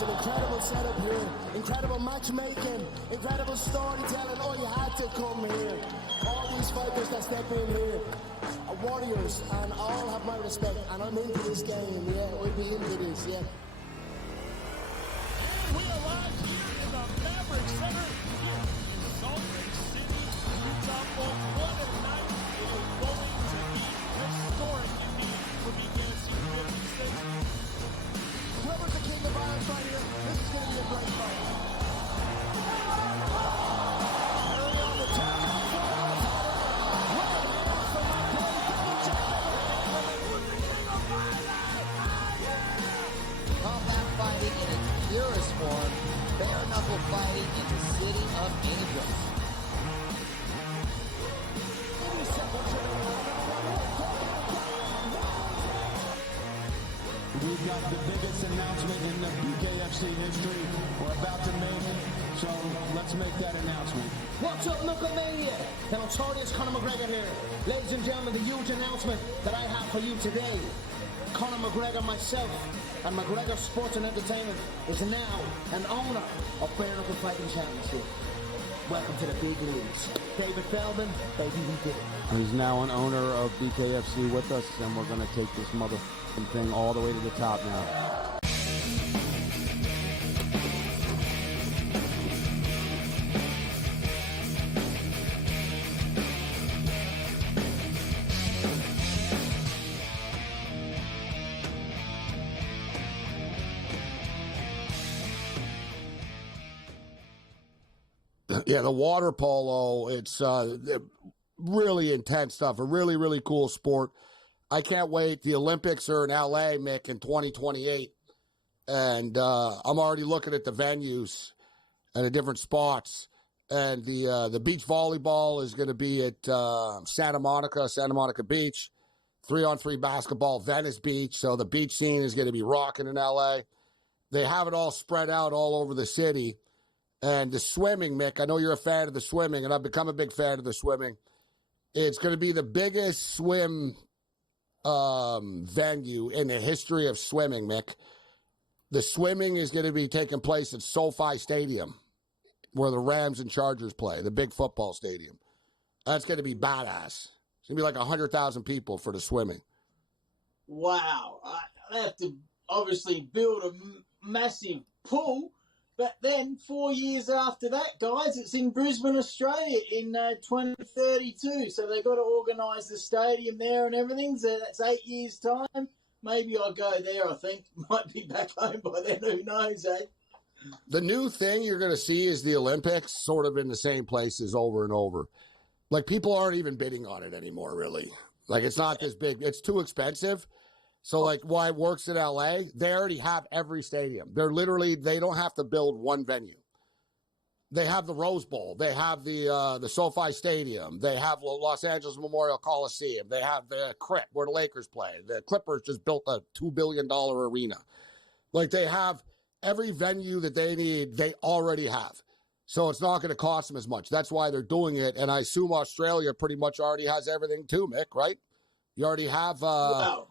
It's an incredible setup here, incredible matchmaking, incredible storytelling. Oh, you had to come here. All these fighters that step in here are warriors, and all have my respect. And I'm into this game, yeah. We'll be into this, yeah. And we arrive here in the Maverick Center here in Salt Lake City, Utah. Folks, what a night it is going to be. Historic indeed for BKFC 56. Whoever's the king of violence right here, this is going to be a great fight. Early on the top, combat fighting in its purest form, bare knuckle fighting in the city of angels. We've got the biggest announcement in the BKFC history we're about to make, so let's make that announcement. What's up, Knucklemania? The notorious Conor McGregor here. Ladies and gentlemen, the huge announcement that I have for you today. Conor McGregor, myself, and McGregor Sports and Entertainment is now an owner of Bare Knuckle Fighting Championship. Welcome to the big leagues. David Feldman, baby, we did it. He's now an owner of BKFC with us, and we're going to take this motherfucking thing all the way to the top now. Yeah, the water polo, it's really intense stuff, a really, really cool sport. I can't wait. The Olympics are in L.A., Mick, in 2028, and I'm already looking at the venues and the different spots, and the beach volleyball is going to be at Santa Monica Beach, 3-on-3 basketball, Venice Beach, so the beach scene is going to be rocking in L.A. They have it all spread out all over the city. And the swimming, Mick, I know you're a fan of the swimming, and I've become a big fan of the swimming. It's going to be the biggest swim venue in the history of swimming, Mick. The swimming is going to be taking place at SoFi Stadium, where the Rams and Chargers play, the big football stadium. That's going to be badass. It's going to be like 100,000 people for the swimming. Wow. I have to obviously build a massive pool. But then 4 years after that, guys, it's in Brisbane, Australia in 2032. So they've got to organise the stadium there and everything. So that's 8 years' time. Maybe I'll go there, I think. Might be back home by then. Who knows, eh? The new thing you're going to see is the Olympics sort of in the same places over and over. Like, people aren't even bidding on it anymore, really. Like, it's not this big. It's too expensive. So, like, why it works in L.A., they already have every stadium. They don't have to build one venue. They have the Rose Bowl. They have the SoFi Stadium. They have Los Angeles Memorial Coliseum. They have the Crypt where the Lakers play. The Clippers just built a $2 billion arena. Like, they have every venue that they need, they already have. So it's not going to cost them as much. That's why they're doing it. And I assume Australia pretty much already has everything too, Mick, right? You already have... Wow.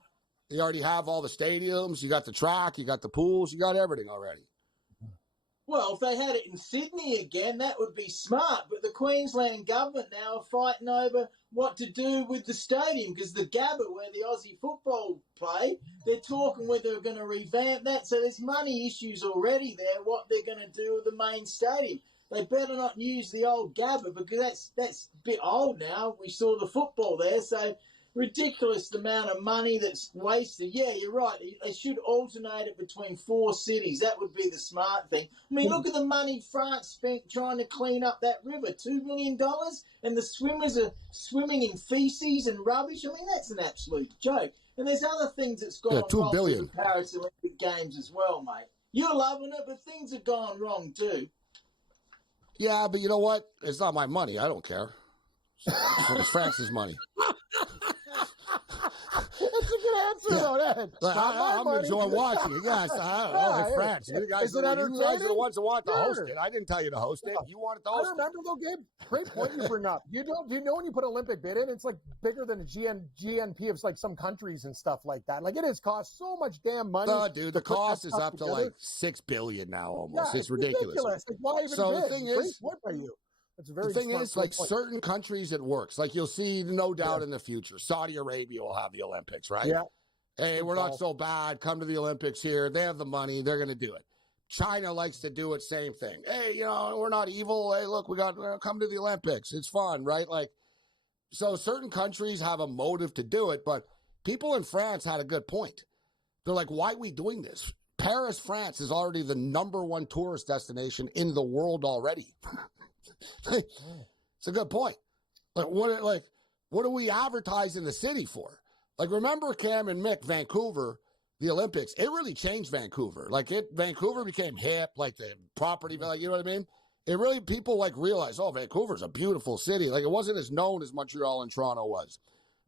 You already have all the stadiums, you got the track, you got the pools, you got everything already. Well, if they had it in Sydney again, that would be smart. But the Queensland government now are fighting over what to do with the stadium because the Gabba, where the Aussie football play, they're talking whether they're going to revamp that. So there's money issues already there, what they're going to do with the main stadium. They better not use the old Gabba because that's a bit old now. We saw the football there, so... ridiculous the amount of money that's wasted. Yeah, you're right. They should alternate it between 4 cities. That would be the smart thing. I mean, look at the money France spent trying to clean up that river. $2 million, and the swimmers are swimming in feces and rubbish. I mean, that's an absolute joke. And there's other things that's gone wrong with the Paris Olympic Games as well, mate. You're loving it, but things have gone wrong too. Yeah, but you know what? It's not my money. I don't care. It's France's money. It's a good answer though. It's not my I'm money. enjoying watching it. Yes, I don't know. France. You guys are the ones that want to host it. I didn't tell you to host it. You wanted to host it. I remember though, Gabe. Great point you bring up. Do you know when you put Olympic bid in, it's like bigger than a GNP of like some countries and stuff like that. Like it has cost so much damn money. No, dude, the cost is up to like $6 billion now almost. Yeah, it's ridiculous. Like, why even so bid? the thing is, point by you. The thing is, like certain countries, it works. Like you'll see, no doubt in the future, Saudi Arabia will have the Olympics, right? Yeah. Hey, we're not so bad. Come to the Olympics here. They have the money. They're going to do it. China likes to do it. Same thing. Hey, we're not evil. Hey, look, come to the Olympics. It's fun, right? Like, so certain countries have a motive to do it, but people in France had a good point. They're like, why are we doing this? Paris, France is already the #1 tourist destination in the world already. It's a good point. Like, what do we advertise in the city for? Like, remember Cam and Mick, Vancouver, the Olympics, it really changed Vancouver. Like Vancouver became hip, like the property value, you know what I mean? It really, people like realized, oh, Vancouver's a beautiful city. Like it wasn't as known as Montreal and Toronto was,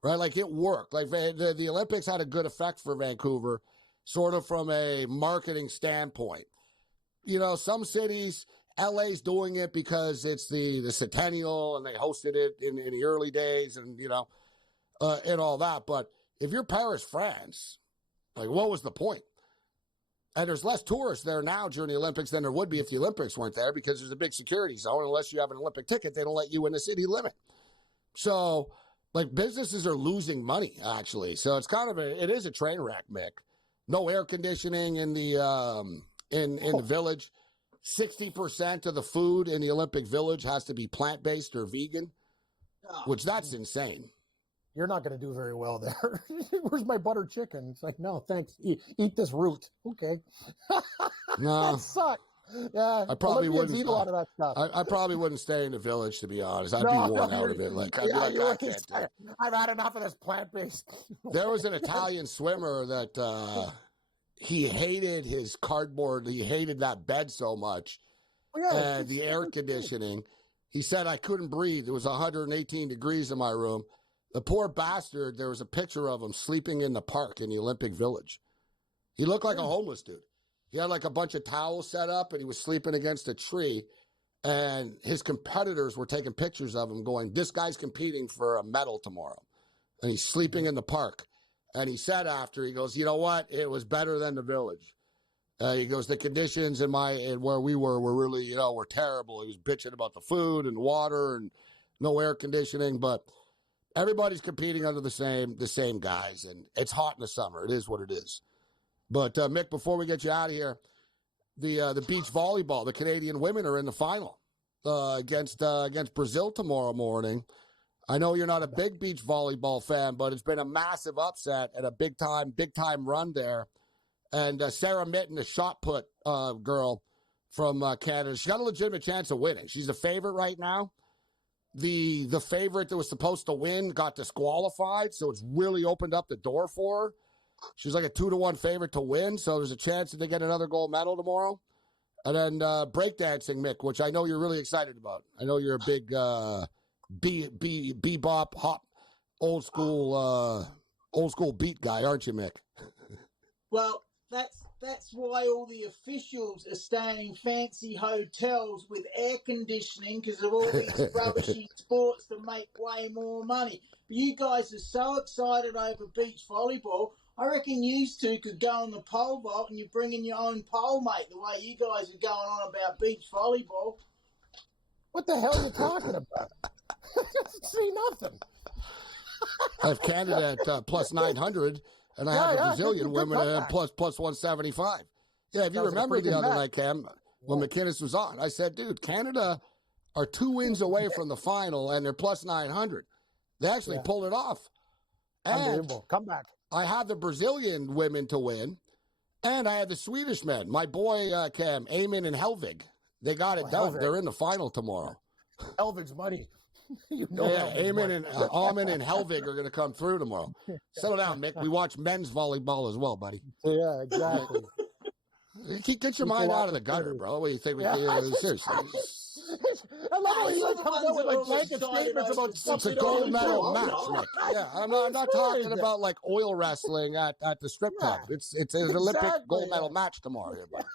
right? Like it worked. Like the Olympics had a good effect for Vancouver, sort of from a marketing standpoint. Some cities, LA's doing it because it's the centennial and they hosted it in the early days and all that. But if you're Paris, France, like what was the point? And there's less tourists there now during the Olympics than there would be if the Olympics weren't there because there's a big security zone. Unless you have an Olympic ticket, they don't let you in the city limit. So like businesses are losing money actually. So it's kind of it is a train wreck, Mick. No air conditioning in the in the village. 60% of the food in the Olympic Village has to be plant-based or vegan, which that's insane. You're not going to do very well there. Where's my butter chicken? It's like, no, thanks. Eat this root. Okay. No. That sucks. Yeah, I probably Olympians wouldn't eat a lot of that stuff. I probably wouldn't stay in the village, to be honest. I'd be worn out of it. Like, I'd be like, I can't do it. I've had enough of this plant-based. There was an Italian swimmer that he hated his cardboard. He hated that bed so much. And the air conditioning. He said, I couldn't breathe. It was 118 degrees in my room. The poor bastard, there was a picture of him sleeping in the park in the Olympic Village. He looked like a homeless dude. He had like a bunch of towels set up and he was sleeping against a tree. And his competitors were taking pictures of him going, this guy's competing for a medal tomorrow. And he's sleeping in the park. And he said after, he goes, you know what? It was better than the village. He goes, the conditions in where we were really, were terrible. He was bitching about the food and water and no air conditioning, but everybody's competing under the same guys, and it's hot in the summer. It is what it is. But Mick, before we get you out of here, the beach volleyball, the Canadian women are in the final against Brazil tomorrow morning. I know you're not a big beach volleyball fan, but it's been a massive upset and a big time run there. And Sarah Mitten, the shot put girl from Canada, she got a legitimate chance of winning. She's a favorite right now. The favorite that was supposed to win got disqualified, so it's really opened up the door for her. She's like a 2-1 favorite to win, so there's a chance that they get another gold medal tomorrow. And then breakdancing, Mick, which I know you're really excited about. I know you're a big bebop, hop, old school beat guy, aren't you, Mick? Well, that's why all the officials are staying in fancy hotels with air conditioning because of all these rubbishy sports to make way more money. But you guys are so excited over beach volleyball. I reckon you two could go on the pole vault and you bring in your own pole, mate, the way you guys are going on about beach volleyball. What the hell are you talking about? See nothing. I have Canada at plus 900. And I have the Brazilian women at plus 175. Yeah, if you remember the other night, Cam, when McInnes was on, I said, dude, Canada are 2 wins away from the final, and they're plus 900. They actually pulled it off. Unbelievable. Come back. I have the Brazilian women to win, and I have the Swedish men. My boy, Cam, Eamon and Helvig. They got it done. They're in the final tomorrow. Helvig's money. Eamon and Alman and Helvig are going to come through tomorrow. Settle down, Mick. We watch men's volleyball as well, buddy. Yeah, exactly. Get your mind out of the gutter, bro. What do you think? Seriously. I love how he You're like the comes ones out with that are like blanket excited statements over about the stuff It's a that gold don't medal true. match, Nick. Yeah, I'm not Absurd. talking about like oil wrestling at the strip Yeah, club. It's an Olympic exactly, gold medal yeah. match tomorrow, here, buddy.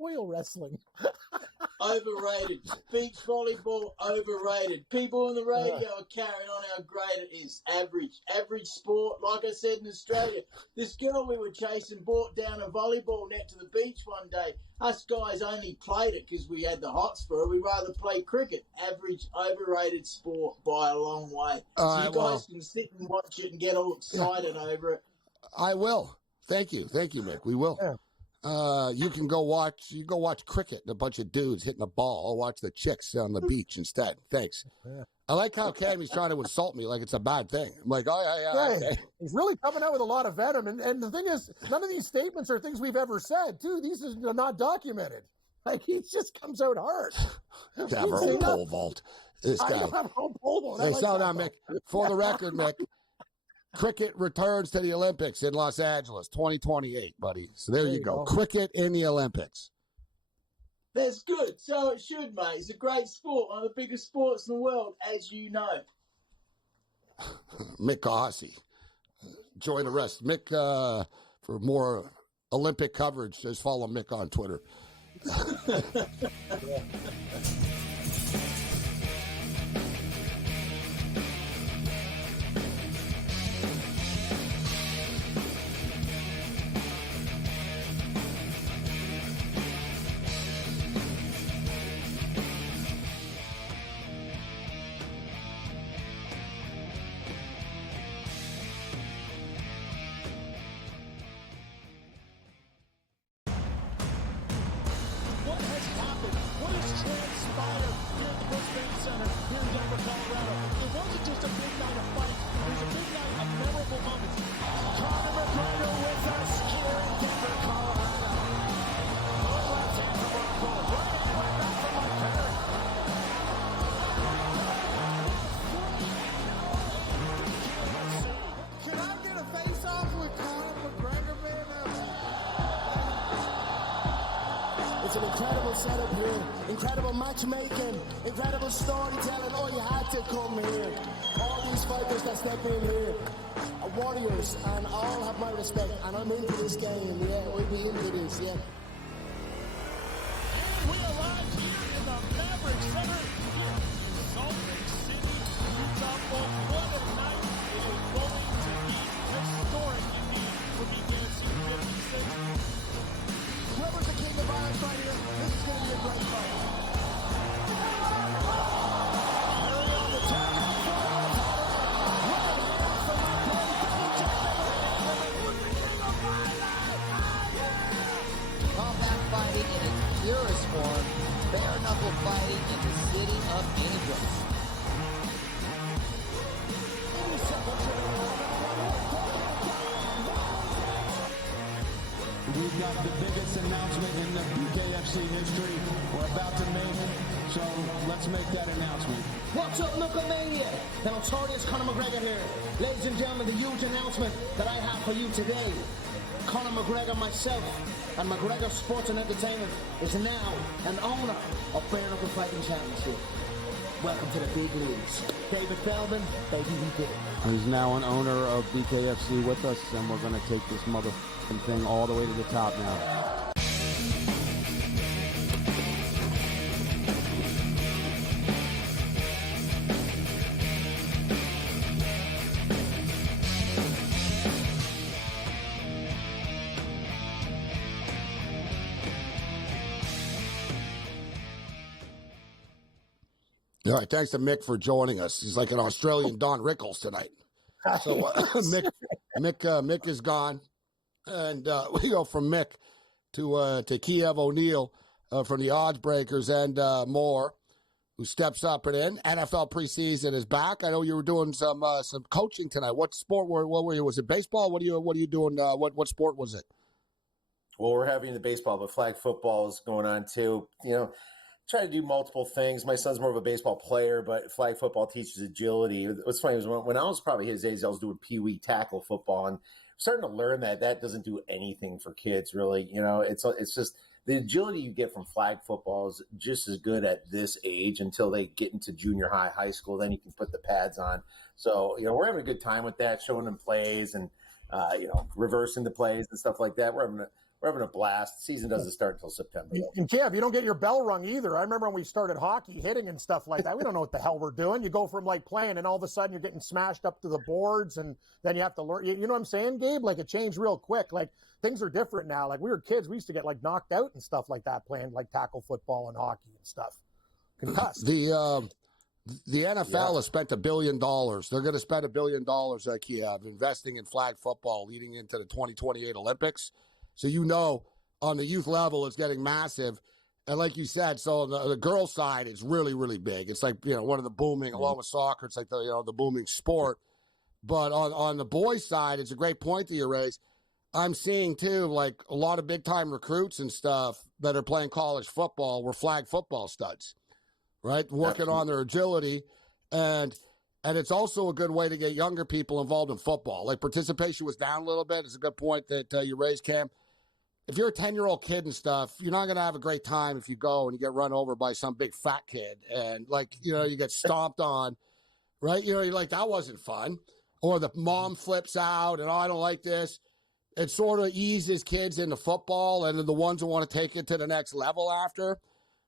Oil wrestling. Overrated. Beach volleyball, overrated. People on the radio are carrying on how great it is. Average. Average sport. Like I said in Australia, this girl we were chasing brought down a volleyball net to the beach one day. Us guys only played it because we had the hots for it. We'd rather play cricket. Average, overrated sport by a long way. So you guys can sit and watch it and get all excited over it. I will. Thank you, Mick. We will. Yeah. You can go watch cricket and a bunch of dudes hitting a ball. I'll watch the chicks on the beach instead. Thanks. Yeah. I like how Academy's trying to insult me like it's a bad thing. I'm like, oh yeah. Okay. He's really coming out with a lot of venom. And the thing is, none of these statements are things we've ever said, too. These are not documented. Like, he just comes out hard. Have her own pole vault. This I guy. don't have a whole pole vault. Hey, slow down, Mick. For the record, Mick, cricket returns to the Olympics in Los Angeles, 2028, buddy. So there you go. Cricket in the Olympics. That's good. So it should, mate. It's a great sport. One of the biggest sports in the world, as you know. Mick Aussie. Enjoy the rest. Mick, for more Olympic coverage, just follow Mick on Twitter. What has happened? What has transpired here at the Brisbane Center here in Denver, Colorado? It wasn't just a big night of fights. It was a big night of memorable moments. Conor McGregor with us here in Denver, Colorado. Left hand from Rockhold. Right hand right back from Mike Perry. Can I get a face-off with Conor McGregor, man? It's an incredible setup here, incredible matchmaking, incredible storytelling. Oh, you had to come here. All these fighters that step in here are warriors, and all have my respect. And I'm into this game, yeah. We'll be into this, yeah. We arrived here in the Maverick Center here in Salt Lake City, Utah. Folks, what a night it is going to be. Historic indeed for BKFC 56. Whoever's the king of violence right here, this is going to be a great fight. Perry on the tackle. Combat fighting in its purest form, bare knuckle fighting in the city of angels. We've got the biggest announcement in the BKFC history we're about to make, so let's make that announcement. What's up, Knucklemania? The notorious Conor McGregor here. Ladies and gentlemen, the huge announcement that I have for you today. Conor McGregor, myself, and McGregor Sports and Entertainment is now an owner of Bare Knuckle Fighting Championship. Welcome to the big leagues. David Feldman, baby, we did it. He's now an owner of BKFC with us, and we're going to take this motherfucking thing all the way to the top now. All right, thanks to Mick for joining us. He's like an Australian Don Rickles tonight. So Mick is gone, and we go from Mick to Kiev O'Neill from the Odds Breakers and more, who steps up and in. NFL preseason is back. I know you were doing some coaching tonight. What sport what were you? Was it baseball? What are you doing? What sport was it? Well, we're having the baseball, but flag football is going on too. You know, try to do multiple things. My son's more of a baseball player, but flag football teaches agility. What's funny is when I was probably his age, I was doing peewee tackle football, and I'm starting to learn that doesn't do anything for kids, really. You know, it's just the agility you get from flag football is just as good at this age until they get into junior high school. Then you can put the pads on. So, we're having a good time with that, showing them plays and, reversing the plays and stuff like that. We're having a blast. The season doesn't start until September. And Kev, you don't get your bell rung either. I remember when we started hockey, hitting and stuff like that. We don't know what the hell we're doing. You go from like playing and all of a sudden you're getting smashed up to the boards and then you have to learn. You know what I'm saying, Gabe? Like it changed real quick. Like things are different now. Like we were kids, we used to get like knocked out and stuff like that playing like tackle football and hockey and stuff. Concussed. The NFL has spent $1 billion. They're going to spend $1 billion at Kiev investing in flag football leading into the 2028 Olympics. So on the youth level, it's getting massive. And like you said, so on the girls' side, it's really, really big. It's like, one of the booming, along with soccer, it's like the booming sport. But on the boys' side, it's a great point that you raised. I'm seeing, too, like a lot of big-time recruits and stuff that are playing college football were flag football studs, right? Working on their agility. And it's also a good way to get younger people involved in football. Like participation was down a little bit. It's a good point that you raised, Cam. If you're a 10-year-old kid and stuff, you're not going to have a great time if you go and you get run over by some big fat kid and you get stomped on, right? You're like, that wasn't fun. Or the mom flips out and, I don't like this. It sort of eases kids into football and the ones who want to take it to the next level after.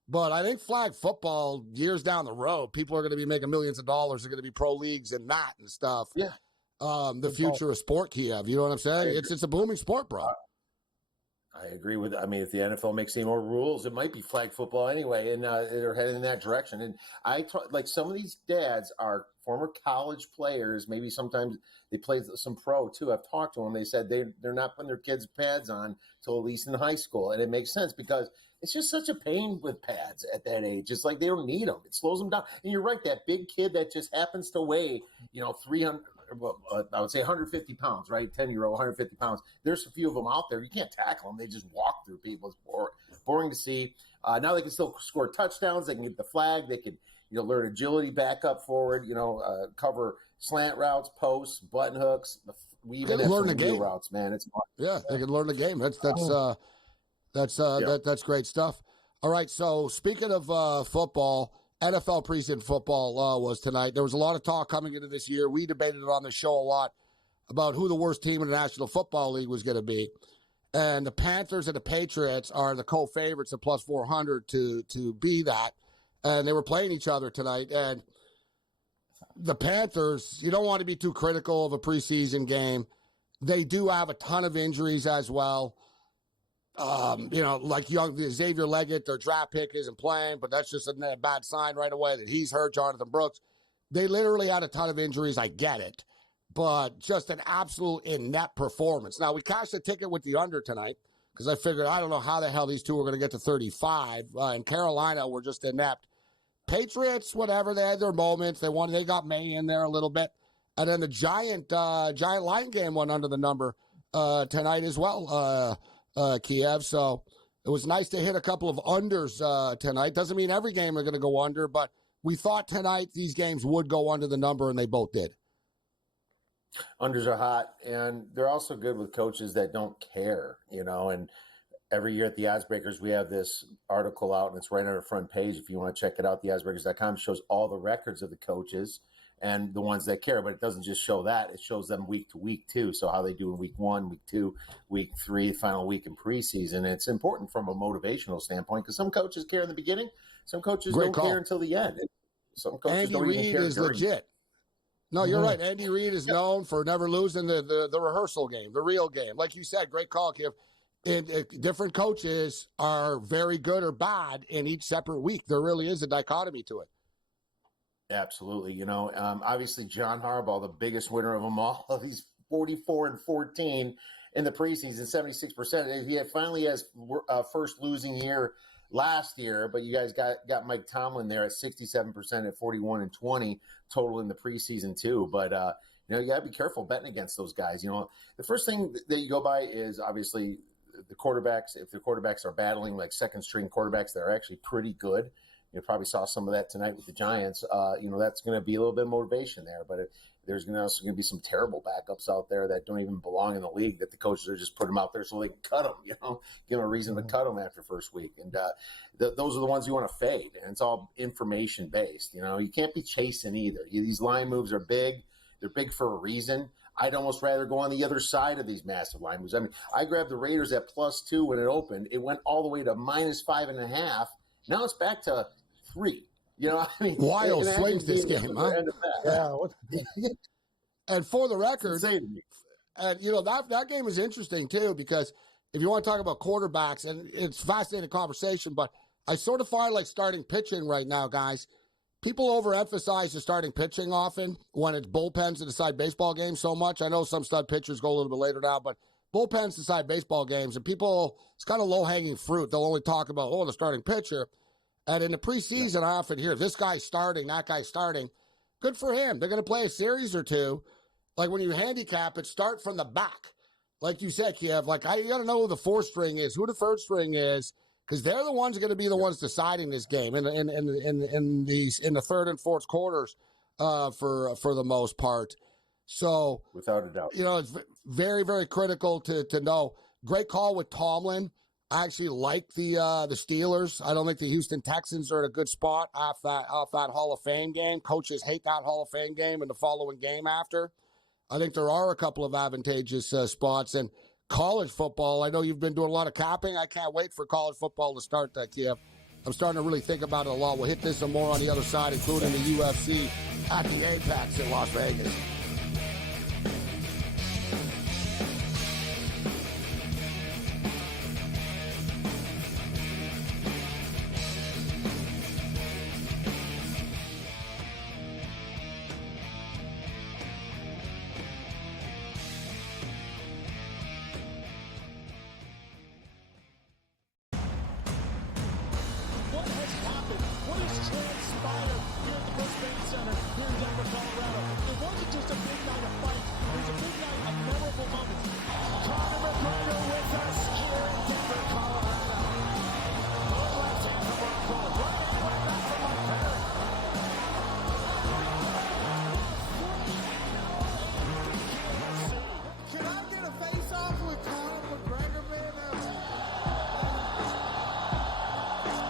But I think flag football, years down the road, people are going to be making millions of dollars. They're going to be pro leagues and that and stuff. Yeah. The future of sport, Kiev. You know what I'm saying? It's a booming sport, bro. I agree with. If the NFL makes any more rules, it might be flag football anyway, and they're heading in that direction. And like some of these dads are former college players. Maybe sometimes they play some pro too. I've talked to them. They said they're not putting their kids' pads on till at least in high school, and it makes sense because it's just such a pain with pads at that age. It's like they don't need them. It slows them down. And you're right, that big kid that just happens to weigh 300. I would say 150 pounds, right? 10-year-old, 150 pounds. There's a few of them out there. You can't tackle them. They just walk through people. It's boring to see. Now they can still score touchdowns. They can get the flag. They can, learn agility back up forward, cover slant routes, posts, button hooks. We even have learn the game routes, man. It's fun. Yeah, they can learn the game. That's great stuff. All right, so speaking of football, NFL preseason football was tonight. There was a lot of talk coming into this year. We debated it on the show a lot about who the worst team in the National Football League was going to be. And the Panthers and the Patriots are the co-favorites at plus 400 to be that. And they were playing each other tonight. And the Panthers, you don't want to be too critical of a preseason game. They do have a ton of injuries as well. Like young Xavier Leggett, their draft pick isn't playing, but that's just a bad sign right away that he's hurt. Jonathan Brooks. They literally had a ton of injuries. I get it, but just an absolute inept performance. Now, we cashed a ticket with the under tonight because I figured I don't know how the hell these two were going to get to 35. And Carolina were just inept. Patriots, whatever, they had their moments. They won. They got May in there a little bit. And then the Giant Lion game went under the number tonight as well. Kiev. So it was nice to hit a couple of unders tonight. Doesn't mean every game are going to go under, but we thought tonight these games would go under the number, and they both did. Unders are hot, and they're also good with coaches that don't care, and every year at the Oddsbreakers, we have this article out, and it's right on our front page. If you want to check it out, the oddsbreakers.com shows all the records of the coaches and the ones that care, but it doesn't just show that. It shows them week to week, too. So how they do in week 1, week 2, week 3, final week in preseason. It's important from a motivational standpoint because some coaches care in the beginning. Some coaches don't care until the end. Some coaches Andy don't even Reid care is legit. No, you're right. Andy Reid is known for never losing the rehearsal game, the real game. Like you said, great call, Kev. Different coaches are very good or bad in each separate week. There really is a dichotomy to it. Absolutely. Obviously John Harbaugh, the biggest winner of them all, he's 44-14 in the preseason, 76%. He finally has a first losing year last year, but you guys got Mike Tomlin there at 67% at 41-20 total in the preseason too. But, you got to be careful betting against those guys. The first thing that you go by is obviously the quarterbacks. If the quarterbacks are battling like second string quarterbacks that are actually pretty good, You probably saw some of that tonight with the Giants. That's going to be a little bit of motivation there. But there's also going to be some terrible backups out there that don't even belong in the league that the coaches are just putting them out there so they can cut them, give them a reason to cut them after first week. And those are the ones you want to fade. And it's all information based. You can't be chasing either. These line moves are big. They're big for a reason. I'd almost rather go on the other side of these massive line moves. I mean, I grabbed the Raiders at +2 when it opened. It went all the way to -5.5. Now it's back to 3. Wild swings this game, huh? Yeah. And for the record, and that game is interesting too, because if you want to talk about quarterbacks, and it's a fascinating conversation, but I sort of find like starting pitching right now, guys. People overemphasize the starting pitching often when it's bullpens to decide baseball games so much. I know some stud pitchers go a little bit later now, but bullpens decide baseball games, and people, it's kind of low-hanging fruit. They'll only talk about, the starting pitcher. And in the preseason, I often hear, this guy's starting, that guy's starting. Good for him. They're going to play a series or two. Like when you handicap it, start from the back. Like you said, Kiev, you got to know who the fourth string is, who the third string is, because they're the ones going to be the ones deciding this game in the third and fourth quarters for the most part. So without a doubt, it's very, very critical to know. Great call with Tomlin. I actually like the Steelers. I don't think the Houston Texans are in a good spot off that Hall of Fame game. Coaches hate that Hall of Fame game and the following game after. I think there are a couple of advantageous spots. And college football, I know you've been doing a lot of capping. I can't wait for college football to start that, Kiev. I'm starting to really think about it a lot. We'll hit this and more on the other side, including the UFC at the Apex in Las Vegas.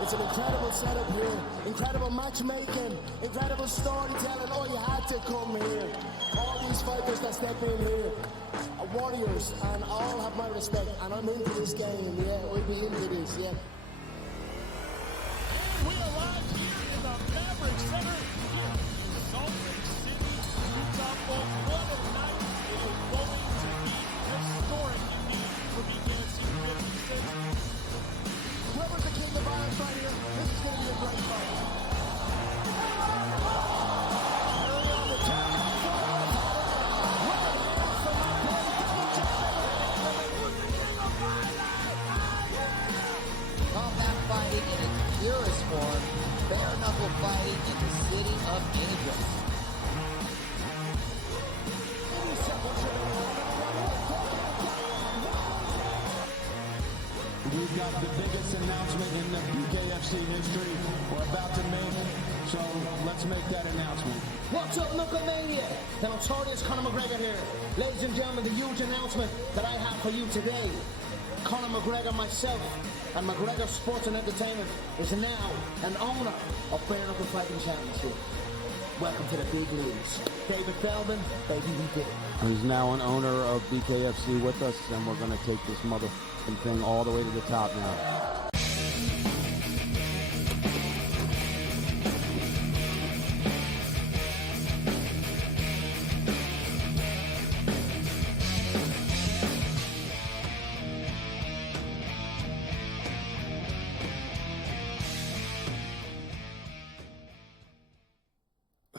It's an incredible setup here, incredible matchmaking, incredible storytelling. Oh, you had to come here. All these fighters that step in here are warriors, and all have my respect. And I'm into this game. Yeah, we'll be into this. Yeah. And we arrived here in the Maverick Center here in Salt Lake City, Utah. Folks, what a night it is going to be. Historic indeed for BKFC 56. Whoever's the king of violence right here, this is going to be a great fight. Combat fighting in its purest form, bare knuckle fighting in the city of angels. We've got the biggest announcement in the BKFC history we're about to make, so let's make that announcement. What's up, Knucklemania? The notorious Conor McGregor here. Ladies and gentlemen, the huge announcement that I have for you today. Conor McGregor, myself, and McGregor Sports and Entertainment is now an owner of Bare Knuckle Fighting Championship. Welcome to the big leagues. David Feldman, baby, we did it. He's now an owner of BKFC with us, and we're going to take this motherfucking thing all the way to the top now.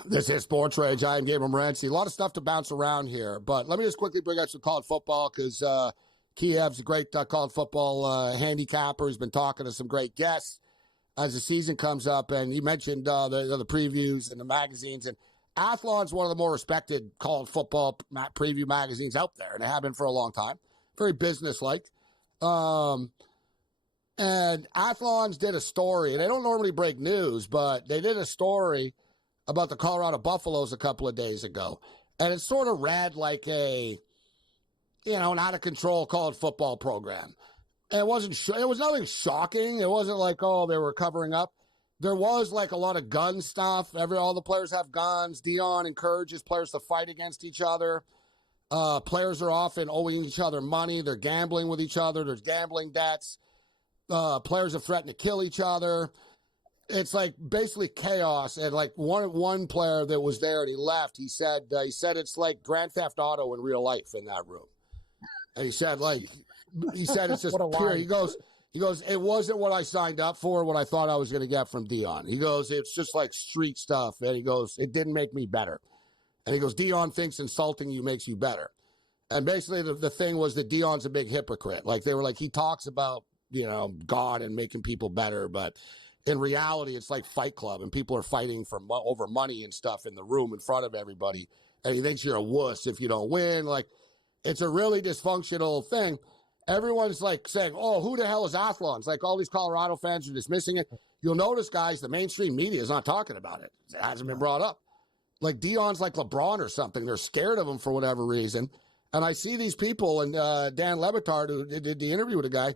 This is SportsRage. I am Gabriel Morency. A lot of stuff to bounce around here, but let me just quickly bring up some college football because Kiev's a great college football handicapper. He's been talking to some great guests as the season comes up, and he mentioned the previews and the magazines. And Athlon's one of the more respected college football preview magazines out there, and they have been for a long time. Very businesslike. And Athlons did a story, and they don't normally break news, but they did a story about the Colorado Buffaloes a couple of days ago. And it sort of read like a, an out-of-control college football program. And it was nothing shocking. It wasn't like, oh, they were covering up. There was like a lot of gun stuff. All the players have guns. Dion encourages players to fight against each other. Players are often owing each other money. They're gambling with each other. There's gambling debts. Players have threatened to kill each other. It's like basically chaos. And like one player that was there and he left, he said it's like Grand Theft Auto in real life in that room. And he said it's just pure. He goes, it wasn't what I signed up for, what I thought I was going to get from Dion. He goes, it's just like street stuff. And he goes, it didn't make me better. And he goes, Dion thinks insulting you makes you better. And basically the thing was that Dion's a big hypocrite. Like they were like, he talks about, God and making people better. But in reality, it's like Fight Club and people are fighting for over money and stuff in the room in front of everybody. And he thinks you're a wuss if you don't win. Like it's a really dysfunctional thing. Everyone's like saying, oh, who the hell is Athlons? Like all these Colorado fans are dismissing it. You'll notice, guys, the mainstream media is not talking about it. It hasn't been brought up. Like Dion's like LeBron or something. They're scared of him for whatever reason. And I see these people, and Dan Lebitard, who did the interview with the guy,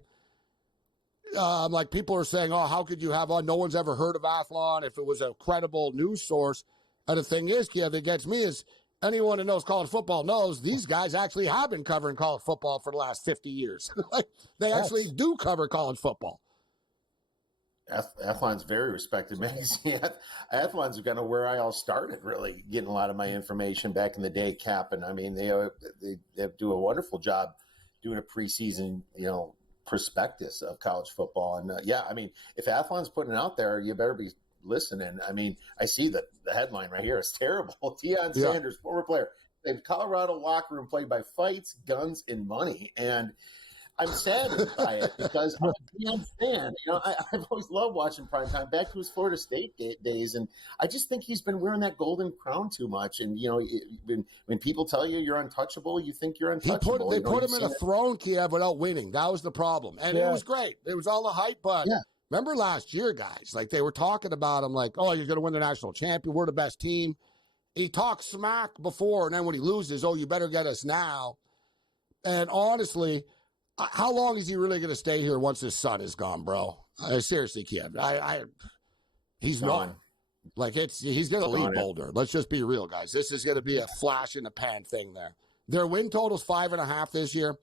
like people are saying, oh, how could you have no one's ever heard of Athlon if it was a credible news source. And the thing is, Kiev, that gets me is anyone that knows college football knows these guys actually have been covering college football for the last 50 years. Like they actually do cover college football. Athlon's very respected magazine. Athlon's kind of where I all started, really getting a lot of my information back in the day. Cap, and I mean they do a wonderful job doing a preseason, prospectus of college football. And I mean, if Athlon's putting it out there, you better be listening. I mean, I see the headline right here. It's terrible. Deion Sanders, former player, the Colorado locker room plagued by fights, guns, and money. And I'm saddened by it because I'm a Deion fan. I've always loved watching primetime back to his Florida State days. And I just think he's been wearing that golden crown too much. And, when people tell you you're untouchable, you think you're untouchable. They put him in a throne, Kiev, without winning. That was the problem. And it was great. It was all the hype, but remember last year, guys, like they were talking about him like, oh, you're going to win the national champion. We're the best team. He talked smack before, and then when he loses, oh, you better get us now. And honestly, how long is he really going to stay here once his son is gone, bro? Seriously, Kiev. He's gone. Like he's going to leave Boulder. Let's just be real, guys. This is going to be a flash in the pan thing there. Their win total's 5.5 this year.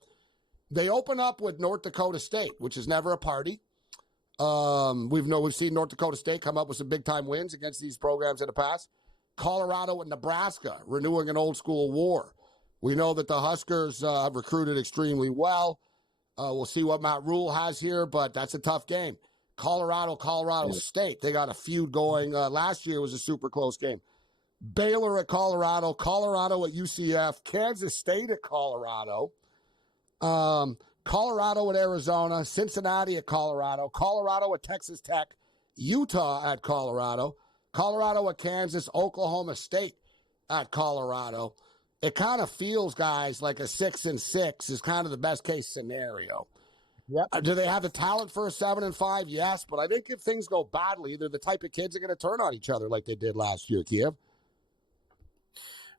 They open up with North Dakota State, which is never a party. We've seen North Dakota State come up with some big time wins against these programs in the past. Colorado and Nebraska renewing an old school war. We know that the Huskers have recruited extremely well. We'll see what Matt Rule has here, but that's a tough game. Colorado State. They got a feud going. Last year was a super close game. Baylor at Colorado at UCF, Kansas State at Colorado, Colorado at Arizona, Cincinnati at Colorado at Texas Tech, Utah at Colorado at Kansas, Oklahoma State at Colorado. It kind of feels, guys, like a 6-6 is kind of the best case scenario. Yep. Do they have the talent for a 7-5? Yes, but I think if things go badly, they're the type of kids that are going to turn on each other like they did last year, Kiev.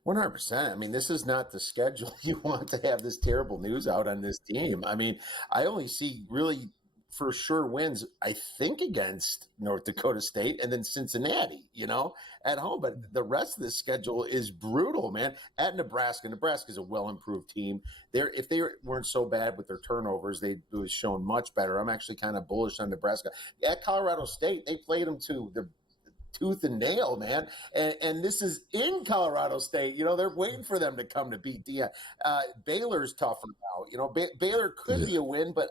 100%. I mean, this is not the schedule you want to have this terrible news out on this team. I mean, I only see really for sure wins, I think, against North Dakota State and then Cincinnati, at home. But the rest of the schedule is brutal, man. At Nebraska's a well-improved team. If they weren't so bad with their turnovers, they would have shown much better. I'm actually kind of bullish on Nebraska. At Colorado State, they played them to the tooth and nail, man. And this is in Colorado State. They're waiting for them to come to beat Deion. Baylor's tougher now. Baylor could be a win, but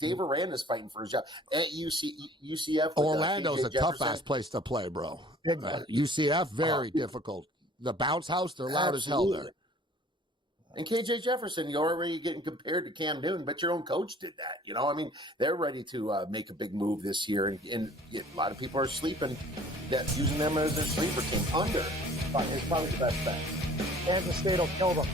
Dave Aranda's fighting for his job. At UCF. Orlando's a tough-ass place to play, bro. UCF, very difficult. The bounce house, they're loud as hell there. And KJ Jefferson, you're already getting compared to Cam Newton, but your own coach did that. I mean, they're ready to make a big move this year, and a lot of people are sleeping, using them as their sleeper team. Under is probably the best bet. Kansas State will kill them.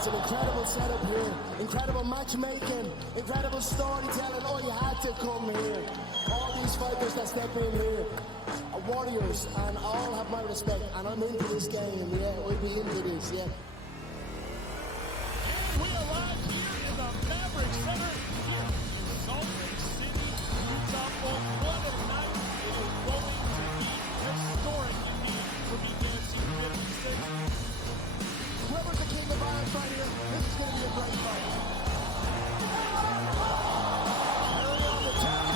It's an incredible setup here, incredible matchmaking, incredible storytelling. Oh, you had to come here. All these fighters that step in here are warriors, and all have my respect. And I'm into this game, yeah. We'll be into this, yeah. We arrive here in the Maverick Center here in Salt Lake City, Utah. Both one and night. It is going to be historic indeed for BKFC 56. Whoever's the king of irons right here, this is going to be a great fight. Early on the top,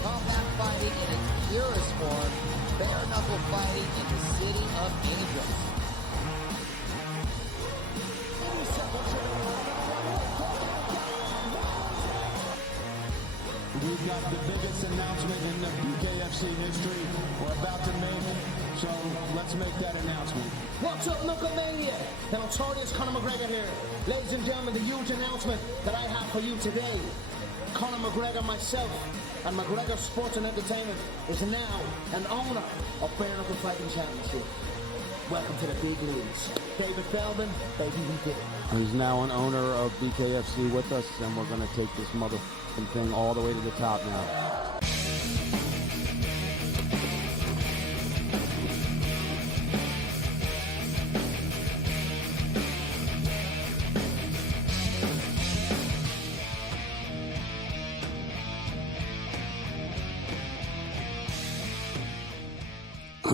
Combat fighting in its purest form, bare knuckle fighting in the city of angels. We've got the biggest announcement in the BKFC history we're about to make, so let's make that announcement. What's up, Knucklemania? The notorious Conor McGregor here. Ladies and gentlemen, the huge announcement that I have for you today. Conor McGregor, myself, and McGregor Sports and Entertainment is now an owner of Bare Knuckle Fighting Championship. Welcome to the big leagues. David Feldman, baby, we did it. He's now an owner of BKFC with us, and we're going to take this motherfucking thing all the way to the top now.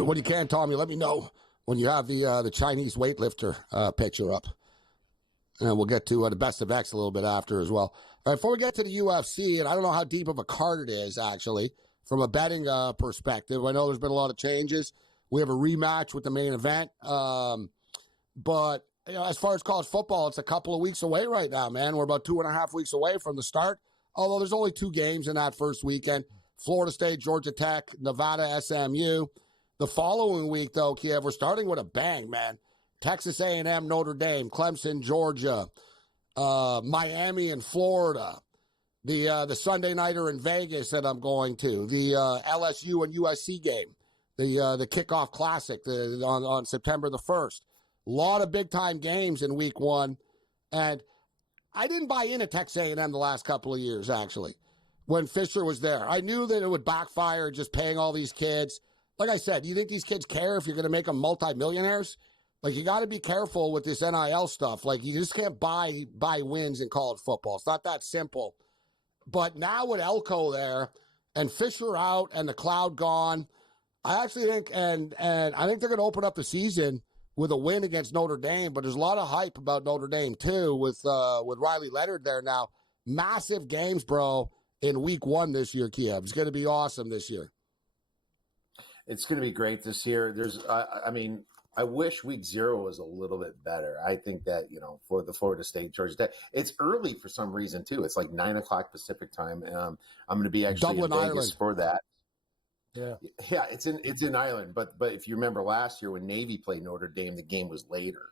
When you can, Tommy, let me know when you have the Chinese weightlifter picture up. And we'll get to the best of X a little bit after as well. Before we get to the UFC, and I don't know how deep of a card it is, actually, from a betting perspective. I know there's been a lot of changes. We have a rematch with the main event. But you know, as far as college football, it's a couple of weeks away right now, man. We're about 2.5 weeks away from the start, although there's only 2 games in that first weekend. Florida State, Georgia Tech, Nevada, SMU. The following week, though, Kiev, we're starting with a bang, man. Texas A&M, Notre Dame, Clemson, Georgia, Miami and Florida, the Sunday nighter in Vegas that I'm going to, the LSU and USC game, the kickoff classic on September the 1st. A lot of big-time games in week 1. And I didn't buy into Texas A&M the last couple of years, actually, when Fisher was there. I knew that it would backfire just paying all these kids. Like I said, you think these kids care if you're going to make them multimillionaires? Like, you got to be careful with this NIL stuff. Like, you just can't buy wins in college football. It's not that simple. But now with Elko there and Fisher out and the cloud gone, I actually think, and I think they're going to open up the season with a win against Notre Dame. But there's a lot of hype about Notre Dame, too, with Riley Leonard there now. Massive games, bro, in week 1 this year, Kiev. It's going to be awesome this year. It's going to be great this year. I wish week 0 was a little bit better. I think that, for the Florida State, Georgia Tech, it's early for some reason too. It's like 9:00 Pacific time. I'm going to be actually Dublin, in Vegas Ireland. for that. Yeah, it's in Ireland. But if you remember last year when Navy played Notre Dame, the game was later.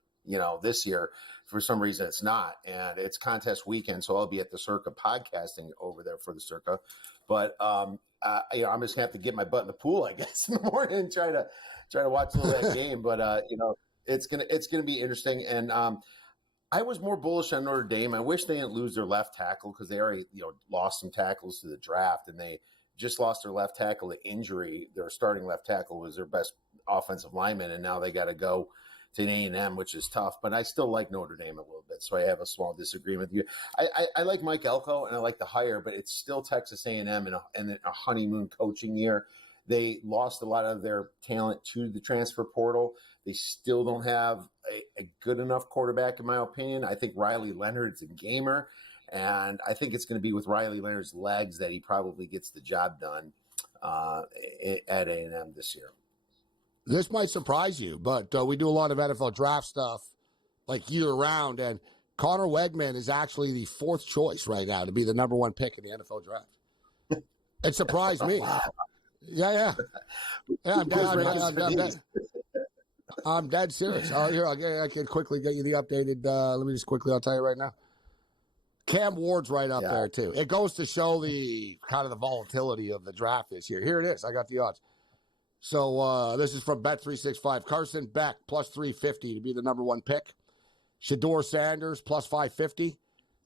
This year for some reason it's not, and it's contest weekend, so I'll be at the Circa podcasting over there for the Circa. But I'm just gonna have to get my butt in the pool, I guess, in the morning and try to watch a little of that game. But it's gonna be interesting. And I was more bullish on Notre Dame. I wish they didn't lose their left tackle because they already lost some tackles to the draft, and they just lost their left tackle to injury. Their starting left tackle was their best offensive lineman, and now they got to go to an A&M, which is tough. But I still like Notre Dame a little bit, so I have a small disagreement with you. I like Mike Elko, and I like the hire, but it's still Texas A&M in a honeymoon coaching year. They lost a lot of their talent to the transfer portal. They still don't have a good enough quarterback, in my opinion. I think Riley Leonard's a gamer, and I think it's going to be with Riley Leonard's legs that he probably gets the job done at A&M this year. This might surprise you, but we do a lot of NFL draft stuff like year-round, and Connor Wegman is actually the 4th choice right now to be the number 1 pick in the NFL draft. It surprised me. Wow. Yeah, I'm dead serious. Here, I can quickly get you the updated. I'll tell you right now. Cam Ward's right up there, too. It goes to show the kind of the volatility of the draft this year. Here it is. I got the odds. So this is from Bet365. Carson Beck, plus 350 to be the number 1 pick. Shedeur Sanders, plus 550.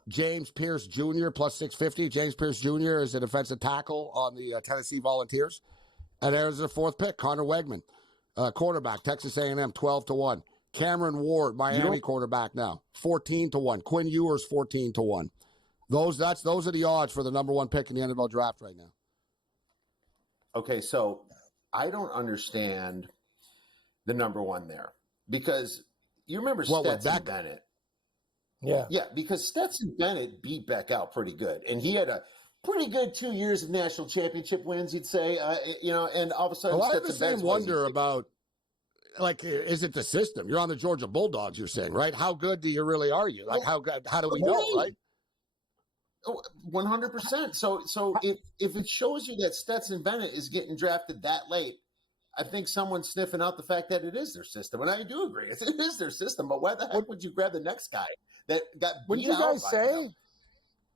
James Pierce Jr., plus 650. James Pierce Jr. is a defensive tackle on the Tennessee Volunteers. And there's the 4th pick, Connor Wegman, quarterback, Texas A&M, 12-1. Cameron Ward, Miami quarterback now, 14-1. Quinn Ewers, 14-1. Those are the odds for the number 1 pick in the NFL draft right now. Okay, so I don't understand the number 1 there because you remember Stetson Bennett. Yeah. Yeah, because Stetson Bennett beat Beck out pretty good, and he had a pretty good 2 years of national championship wins, you'd say, and all of a sudden I have the same wonder about, like, is it the system? You're on the Georgia Bulldogs, you're saying, right? How good are you? Like, how do we know, right? 100%. So if it shows you that Stetson Bennett is getting drafted that late, I think someone's sniffing out the fact that it is their system. And I do agree. It is their system, but why the heck would you grab the next guy that got beat out?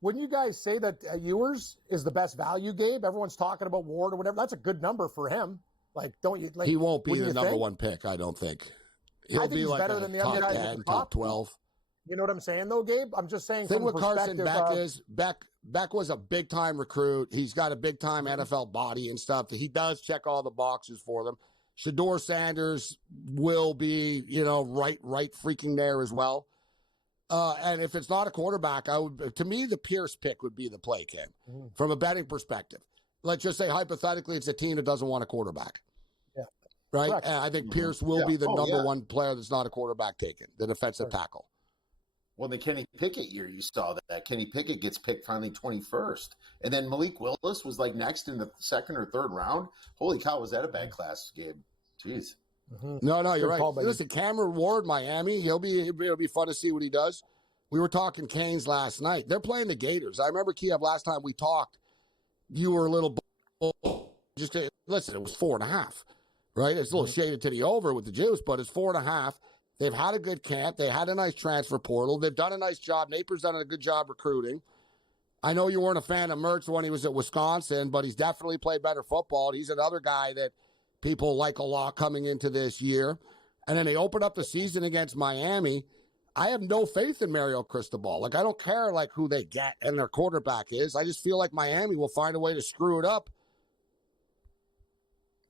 Wouldn't you guys say that Ewers is the best value, Gabe? Everyone's talking about Ward or whatever. That's a good number for him. Like, don't you? Like, he won't be the number 1 pick, I don't think. He'll be like better than the other top guys 10, top 12. You know what I'm saying, though, Gabe? I'm just saying. The thing from with Carson Beck of, is Beck was a big-time recruit. He's got a big-time NFL body and stuff. He does check all the boxes for them. Shedeur Sanders will be, right freaking there as well. And if it's not a quarterback, to me, the Pierce pick would be the play, Cam, from a betting perspective. Let's just say, hypothetically, it's a team that doesn't want a quarterback. Yeah. Right? And I think Pierce will be the number 1 player that's not a quarterback taken, the defensive tackle. Well, the Kenny Pickett year, you saw that. Kenny Pickett gets picked finally 21st. And then Malik Willis was like next in the 2nd or 3rd round. Holy cow, was that a bad class, Gabe? Jeez. No, you're right. Listen, Cameron Ward, Miami, it'll be fun to see what he does. We were talking Canes last night. They're playing the Gators. I remember, Kiev, last time we talked, you were a little listen, it was 4.5, right? It's a little shaded to the over with the juice, but it's 4.5. They've had a good camp. They had a nice transfer portal. They've done a nice job. Naper's done a good job recruiting. I know you weren't a fan of Mertz when he was at Wisconsin, but he's definitely played better football. He's another guy that people like a lot coming into this year. And then they open up the season against Miami. I have no faith in Mario Cristobal. Like, I don't care, like, who they get and their quarterback is. I just feel like Miami will find a way to screw it up.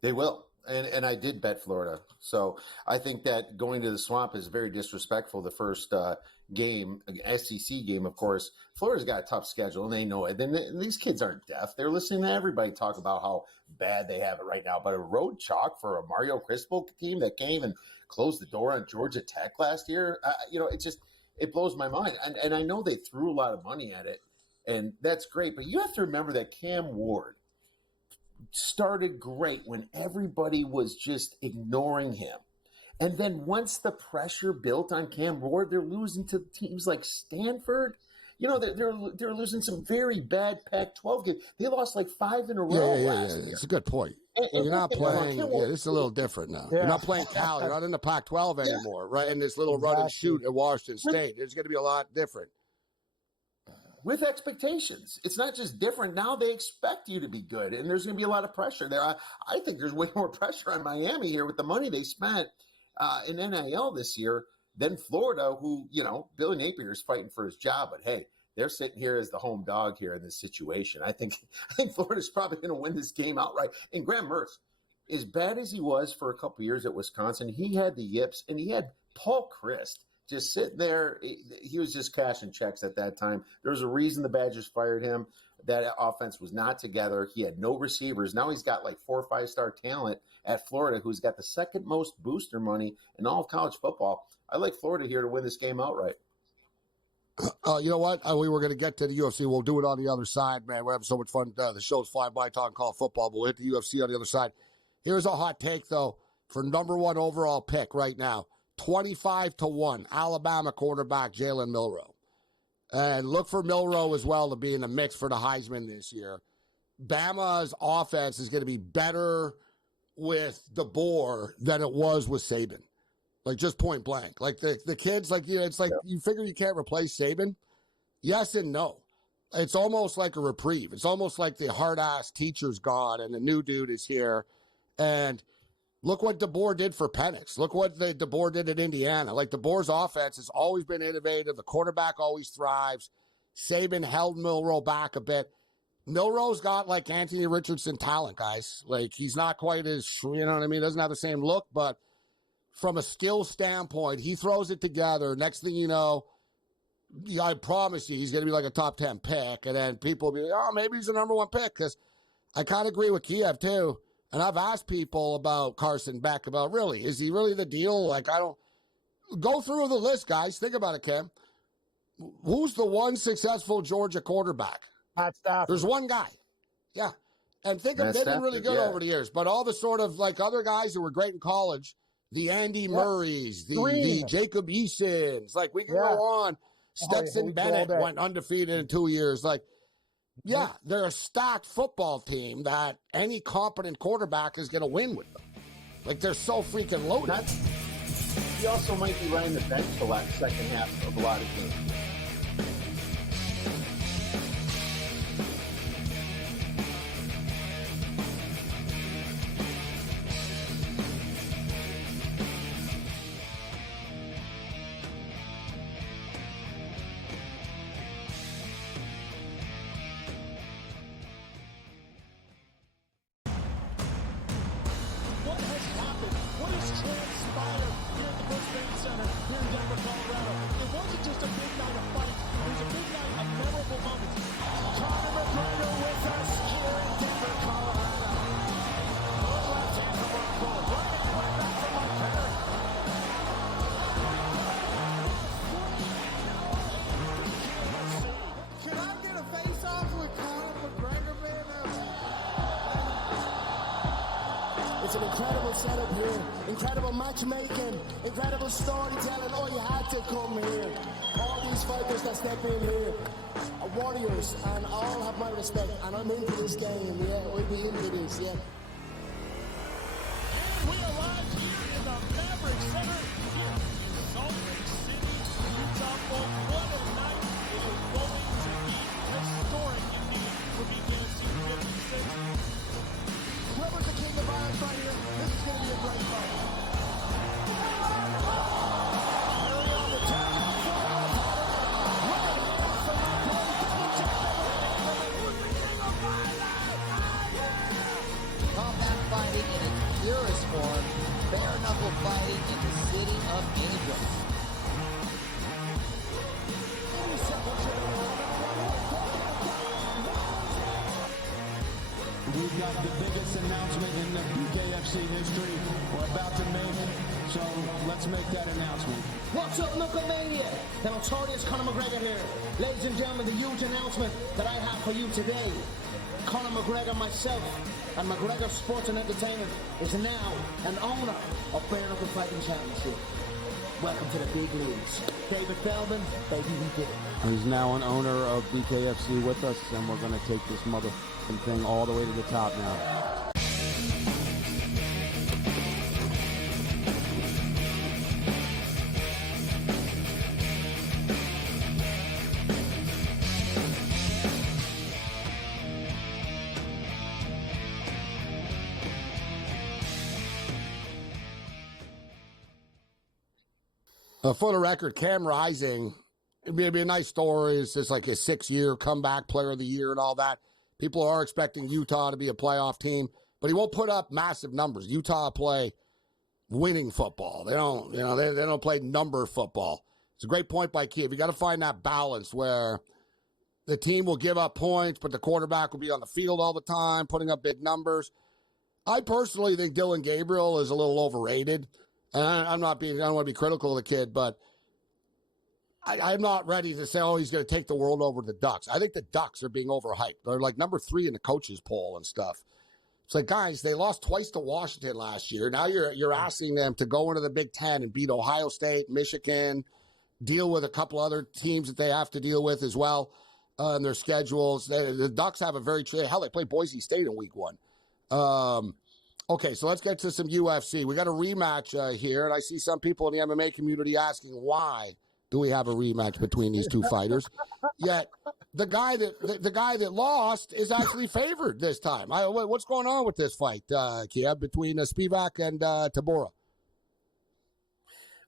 They will. And I did bet Florida. So I think that going to the Swamp is very disrespectful. The first game, SEC game, of course. Florida's got a tough schedule, and they know it. Then these kids aren't deaf. They're listening to everybody talk about how bad they have it right now. But a road chalk for a Mario Cristobal team that came and closed the door on Georgia Tech last year, it blows my mind. And I know they threw a lot of money at it, and that's great. But you have to remember that Cam Ward started great when everybody was just ignoring him. And then once the pressure built on Cam Ward, they're losing to teams like Stanford. They're losing some very bad Pac-12 games. They lost like 5 in a row last year. It's a good point. You're not playing. This is a little different now. Yeah. You're not playing Cal. You're not in the Pac-12 anymore, right? And this little run and shoot at Washington State. It's going to be a lot different. With expectations. It's not just different. Now they expect you to be good, and there's going to be a lot of pressure there. I think there's way more pressure on Miami here with the money they spent in NIL this year than Florida, who, Billy Napier is fighting for his job. But, hey, they're sitting here as the home dog here in this situation. I think Florida's probably going to win this game outright. And Graham Mertz, as bad as he was for a couple years at Wisconsin, he had the yips, and he had Paul Chryst just sitting there. He was just cashing checks at that time. There was a reason the Badgers fired him. That offense was not together. He had no receivers. Now he's got like 4 or 5-star talent at Florida, who's got the second most booster money in all of college football. I like Florida here to win this game outright. You know what? We were going to get to the UFC. We'll do it on the other side, man. We're having so much fun. The show's flying by talking college football, but we'll hit the UFC on the other side. Here's a hot take, though, for number 1 overall pick right now. 25-1, Alabama quarterback Jalen Milroe. And look for Milroe as well to be in the mix for the Heisman this year. Bama's offense is going to be better with DeBoer than it was with Saban. Like, just point blank. Like, the kids, like, it's like you figure you can't replace Saban. yes and no. It's almost like a reprieve. It's almost like the hard-ass teacher's gone and the new dude is here. And look what DeBoer did for Penix. Look what DeBoer did at Indiana. Like, DeBoer's offense has always been innovative. The quarterback always thrives. Saban held Milroe back a bit. Milroe's got, like, Anthony Richardson talent, guys. Like, he's not quite as, you know what I mean? Doesn't have the same look, but from a skill standpoint, he throws it together. Next thing you know, I promise you, he's going to be like a top 10 pick. And then people will be like, oh, maybe he's the number 1 pick. Because I kind of agree with Kiev, too. And I've asked people about Carson Beck, about really, is he really the deal? Like, I don't. Go through the list, guys. Think about it, Kim. Who's the one successful Georgia quarterback? Pat Stafford. There's one guy. Yeah. And think of, they've been really good over the years. But all the sort of like other guys who were great in college, the Andy Murrays, the Jacob Easons, like we can go on. Stetson Bennett went undefeated in 2 years. Like, yeah, they're a stacked football team that any competent quarterback is going to win with them. Like, they're so freaking loaded. He also might be running the bench a lot second half of a lot of games. What has happened? What has transpired here at the Brisbane Center here in Denver, Colorado? It wasn't just a big night of fights. It was a big night of memorable moments. Conor McGregor with us here in Denver, Colorado. Left hand from Rockhold. Right hand right back from Mike Perry. Can I get a face-off with Conor McGregor, man? It's an incredible setup here, incredible matchmaking, incredible storytelling. Oh, you had to come here. All these fighters that step in here are warriors, and all have my respect. And I'm into this game, yeah. We'll be into this, yeah. And we arrived here in the Maverick Center here in Salt Lake City, Utah. Folks, what a night it is going to be. Historic indeed for BKFC 56. Whoever's the king of irons right here, this is going to be a great fight. Perry on the top. Combat fighting in its purest form, bare knuckle fighting in the city of angels. We've got the biggest announcement in the BKFC history we're about to make, so let's make that announcement. What's up, Knucklemania? The notorious Conor McGregor here. Ladies and gentlemen, the huge announcement that I have for you today. Conor McGregor, myself, and McGregor Sports and Entertainment is now an owner of Bare Knuckle Fighting Championship. Welcome to the big leagues. David Feldman, baby, we did it. He's now an owner of BKFC with us, and we're going to take this motherfucking thing all the way to the top now. For the record, Cam Rising, it'd be a nice story. It's just like his 6-year comeback player of the year and all that. People are expecting Utah to be a playoff team, but he won't put up massive numbers. Utah play winning football. They don't, they don't play number football. It's a great point by Kiev. You got to find that balance where the team will give up points, but the quarterback will be on the field all the time, putting up big numbers. I personally think Dylan Gabriel is a little overrated. And I don't want to be critical of the kid, but I'm not ready to say, oh, he's going to take the world over to the Ducks. I think the Ducks are being overhyped. They're like number 3 in the coaches poll and stuff. It's like, guys, they lost twice to Washington last year. Now you're asking them to go into the Big Ten and beat Ohio State, Michigan, deal with a couple other teams that they have to deal with as well in their schedules. The Ducks have a very hell. They play Boise State in week 1. Okay, so let's get to some UFC. We got a rematch here, and I see some people in the MMA community asking why do we have a rematch between these two fighters. Yet the guy that lost is actually favored this time. What's going on with this fight, Kiev, between Spivak and Tabora?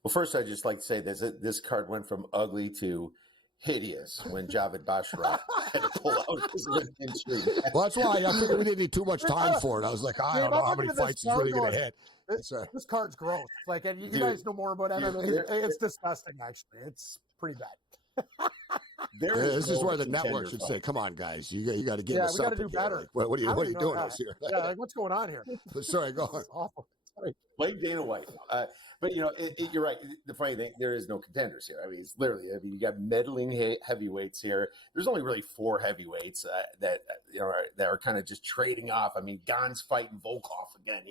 Well, first, I'd just like to say this card went from ugly to hideous when Javid Bashara had to pull out his injury. Well, that's why I figured we didn't need too much time for it. I was like, I don't know how many fights he's really going to hit. This card's gross. Like, you guys know more about MMA. It's disgusting, actually. It's pretty bad. This is where the network should say, "Come on, guys, you got to give us something." We got to do better. Like, what are you doing us here? What's going on here? Sorry, go on. Awful. Sorry. Blame Dana White. But you're right. The funny thing, there is no contenders here. I mean, it's literally. I mean, you got meddling heavyweights here. There's only really 4 heavyweights that are kind of just trading off. I mean, Gon's fighting Volkov again.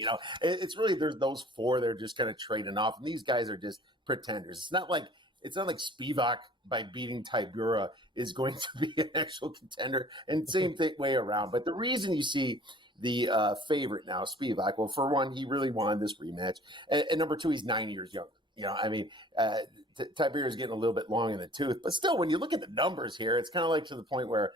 It's really there's those 4 that are just kind of trading off, and these guys are just pretenders. It's not like Spivak by beating Tybura is going to be an actual contender, and same way around. But the reason you see the favorite now, Spivak, well, for one, he really wanted this rematch, and number 2, he's 9 years younger. I mean, Tybura is getting a little bit long in the tooth, but still, when you look at the numbers here, it's kind of like to the point where,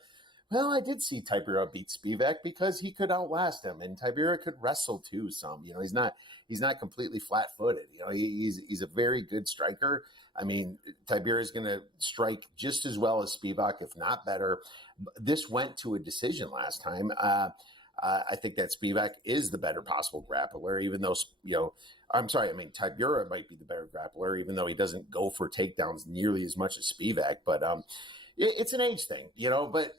well, I did see Tybura beat Spivak because he could outlast him, and Tybura could wrestle too. He's not completely flat-footed. He's a very good striker. I mean, Tybura is going to strike just as well as Spivak, if not better. This went to a decision last time. I think that Spivak is the better possible grappler, even though, Tybura might be the better grappler, even though he doesn't go for takedowns nearly as much as Spivak. But it's an age thing, but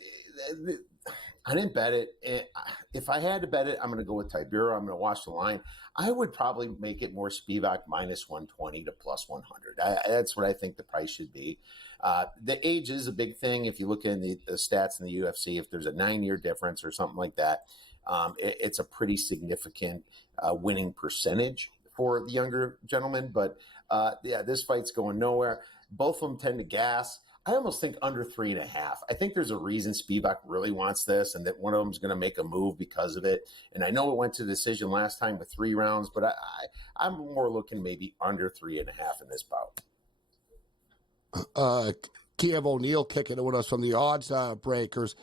I didn't bet it. If I had to bet it, I'm going to go with Tybura. I'm going to watch the line. I would probably make it more Spivak minus 120 to plus 100. That's what I think the price should be. The age is a big thing. If you look in the stats in the UFC, if there's a 9-year difference or something like that, it's a pretty significant winning percentage for the younger gentleman. But this fight's going nowhere. Both of them tend to gas. I almost think under 3.5. I think there's a reason Spivak really wants this, and that one of them is going to make a move because of it. And I know it went to decision last time with 3 rounds, but I'm more looking maybe under 3.5 in this bout. Kiev O'Neill kicking it with us from the odds breakers.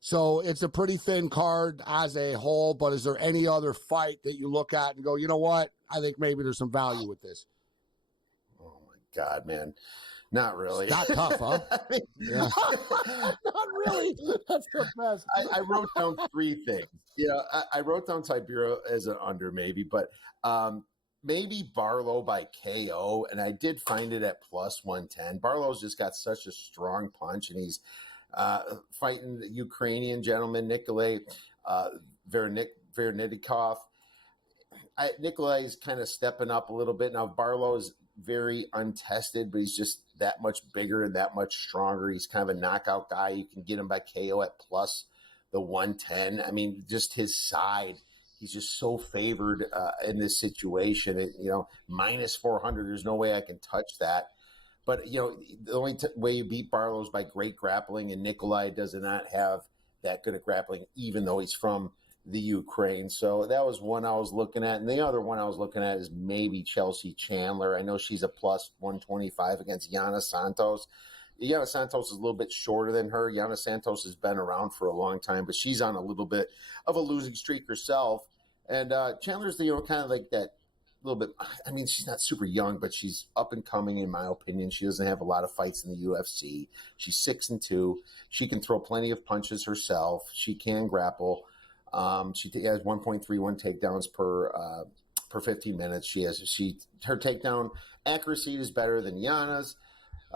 So it's a pretty thin card as a whole, but is there any other fight that you look at and go, you know what? I think maybe there's some value with this. Oh my God, man. Not really. It's not tough, huh? Yeah. Not really. That's the best. I wrote down 3 things. I wrote down Tybura as an under maybe, but maybe Barlow by KO, and I did find it at plus 110. Barlow's just got such a strong punch, and he's fighting the Ukrainian gentleman, Nikolai Vernitikov. Nikolai is kind of stepping up a little bit. Now, Barlow is very untested, but he's just that much bigger and that much stronger. He's kind of a knockout guy. You can get him by KO at plus the 110. I mean, just his side, he's just so favored in this situation. Minus 400, there's no way I can touch that. But, the only way you beat Barlow is by great grappling, and Nikolai does not have that good at grappling, even though he's from the Ukraine. So that was one I was looking at. And the other one I was looking at is maybe Chelsea Chandler. I know she's a plus 125 against Yana Santos. Yana Santos is a little bit shorter than her. Yana Santos has been around for a long time, but she's on a little bit of a losing streak herself. And Chandler's, kind of like that little bit. I mean, she's not super young, but she's up and coming, in my opinion. She doesn't have a lot of fights in the UFC. She's 6-2. She can throw plenty of punches herself. She can grapple. She has 1.31 takedowns per 15 minutes. Her takedown accuracy is better than Yana's.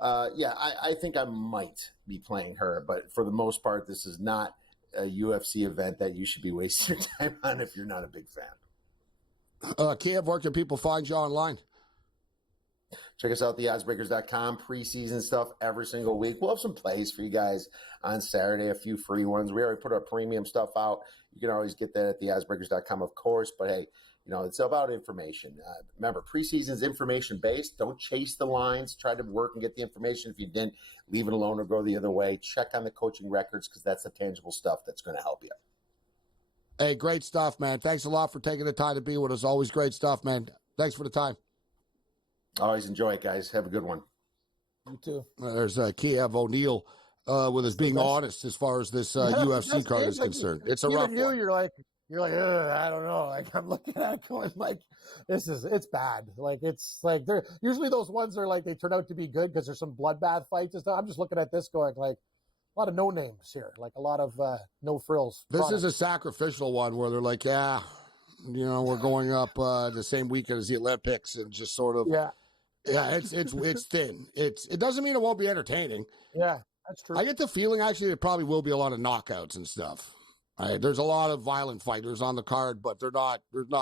I think I might be playing her, but for the most part, this is not a UFC event that you should be wasting your time on if you're not a big fan. Kiev, where can people find you online? Check us out, theoddsbreakers.com. Preseason stuff every single week. We'll have some plays for you guys on Saturday, a few free ones. We already put our premium stuff out. You can always get that at theoddsbreakers.com, of course. But, hey, it's about information. Remember, preseason is information-based. Don't chase the lines. Try to work and get the information. If you didn't, leave it alone or go the other way. Check on the coaching records because that's the tangible stuff that's going to help you. Hey, great stuff, man. Thanks a lot for taking the time to be with us. Always great stuff, man. Thanks for the time. Always enjoy it, guys. Have a good one. You too. There's Kiev O'Neill with us being honest as far as this UFC card is concerned. It's a rough one. You're like, I don't know. Like, I'm looking at it going like, it's bad. Like, it's like, they're usually those ones are like, they turn out to be good because there's some bloodbath fights and stuff. I'm just looking at this going like, a lot of no names here, like a lot of no frills. This is a sacrificial one where they're like, yeah, we're going up the same weekend as the Olympics and just sort of, it's thin. It doesn't mean it won't be entertaining. Yeah, that's true. I get the feeling actually there probably will be a lot of knockouts and stuff. There's a lot of violent fighters on the card, but they're not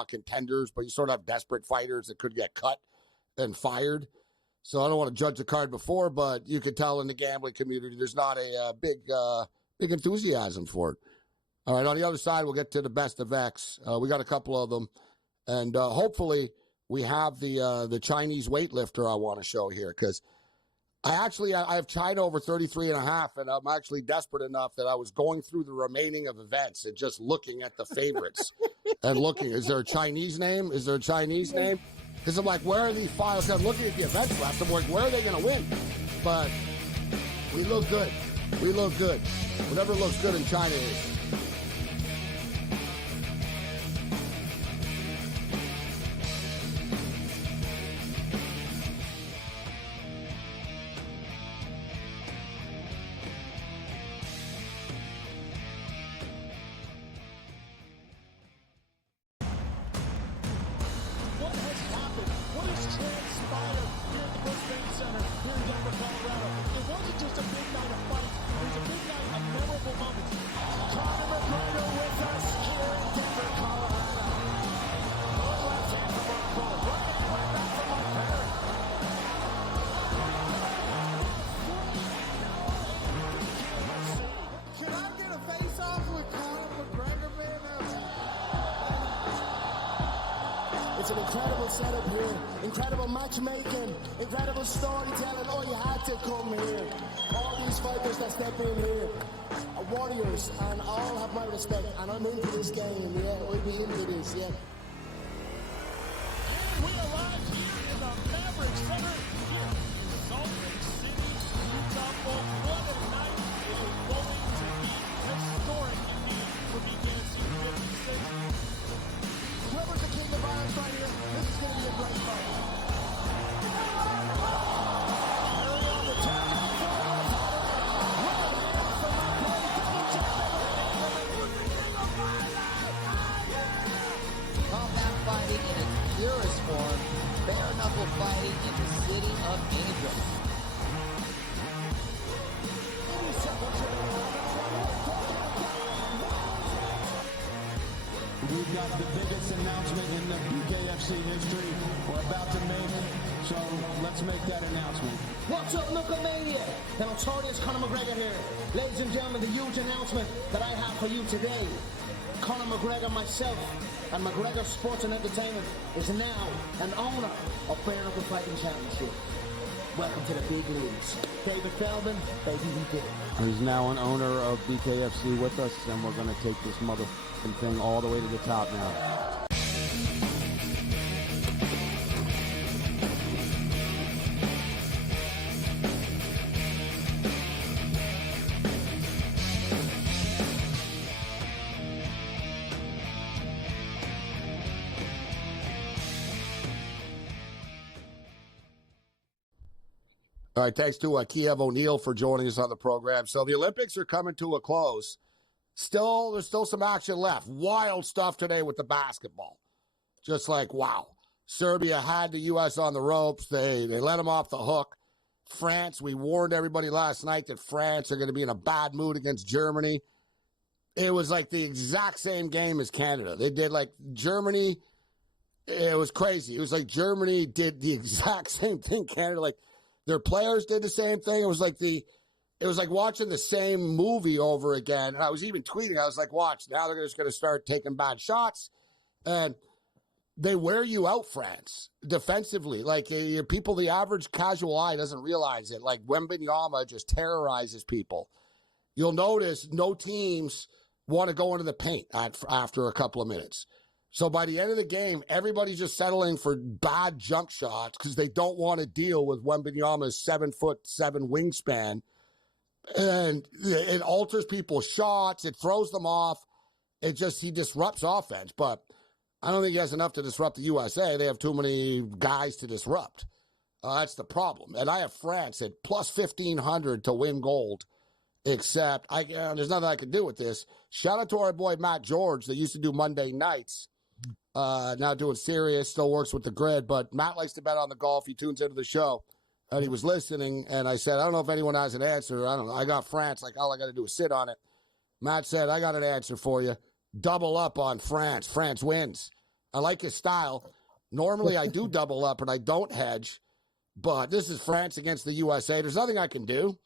contenders. But you sort of have desperate fighters that could get cut and fired. So I don't want to judge the card before, but you could tell in the gambling community there's not a big enthusiasm for it. All right, on the other side, we'll get to the best of X. We got a couple of them, and hopefully we have the Chinese weightlifter I want to show here because I have China over 33.5, and I'm actually desperate enough that I was going through the remaining of events and just looking at the favorites and looking, is there a Chinese name? Is there a Chinese name? Because I'm like, where are these files? I'm looking at the events left. I'm like, where are they going to win? But we look good. We look good. Whatever looks good in China is. It's an incredible setup here, incredible matchmaking, incredible storytelling. Oh, you had to come here. All these fighters that step in here are warriors and all have my respect. And I'm into this game, yeah, we'll be into this, yeah. And we arrive here in the Maverick Center here in Salt Lake City, Utah. Folks, what a night it is going to be. Historic indeed for BKFC 56. Whoever's the king of violence right here, this is going to be a great fight. Combat fighting in its purest form, bare knuckle fighting in the city of Angels. We've got the biggest announcement in the BKFC history we're about to make, so let's make that announcement. What's up, Knucklemania? The notorious Conor McGregor here. Ladies and gentlemen, the huge announcement that I have for you today. Conor McGregor, myself, and McGregor Sports and Entertainment is now an owner of Bare Knuckle Fighting Championship. Welcome to the big leagues. David Feldman, baby, we did it. He's now an owner of BKFC with us, and we're going to take this motherfucking thing all the way to the top now. All right, thanks to Kiev O'Neill for joining us on the program. So the Olympics are coming to a close. There's still some action left. Wild stuff today with the basketball. Just like, wow. Serbia had the U.S. on the ropes. They let them off the hook. France, we warned everybody last night that France are going to be in a bad mood against Germany. It was like the exact same game as Canada. They did like Germany. It was crazy. It was like Germany did the exact same thing Canada, like, their players did the same thing. It was like watching the same movie over again. And I was even tweeting. I was like, watch, now they're just going to start taking bad shots. And they wear you out, France, defensively. Like, people, the average casual eye doesn't realize it. Like, Wembanyama just terrorizes people. You'll notice no teams want to go into the paint after a couple of minutes. So by the end of the game, everybody's just settling for bad jump shots because they don't want to deal with Wembanyama's 7'7" wingspan. And it alters people's shots. It throws them off. He disrupts offense. But I don't think he has enough to disrupt the USA. They have too many guys to disrupt. That's the problem. And I have France at plus 1,500 to win gold. Except there's nothing I can do with this. Shout out to our boy Matt George that used to do Monday nights. Now doing Sirius, still works with the grid. But Matt likes to bet on the golf. He tunes into the show. And he was listening. And I said, I don't know if anyone has an answer. I don't know. I got France. Like, all I got to do is sit on it. Matt said, I got an answer for you. Double up on France. France wins. I like his style. Normally I do double up and I don't hedge. But this is France against the USA. There's nothing I can do.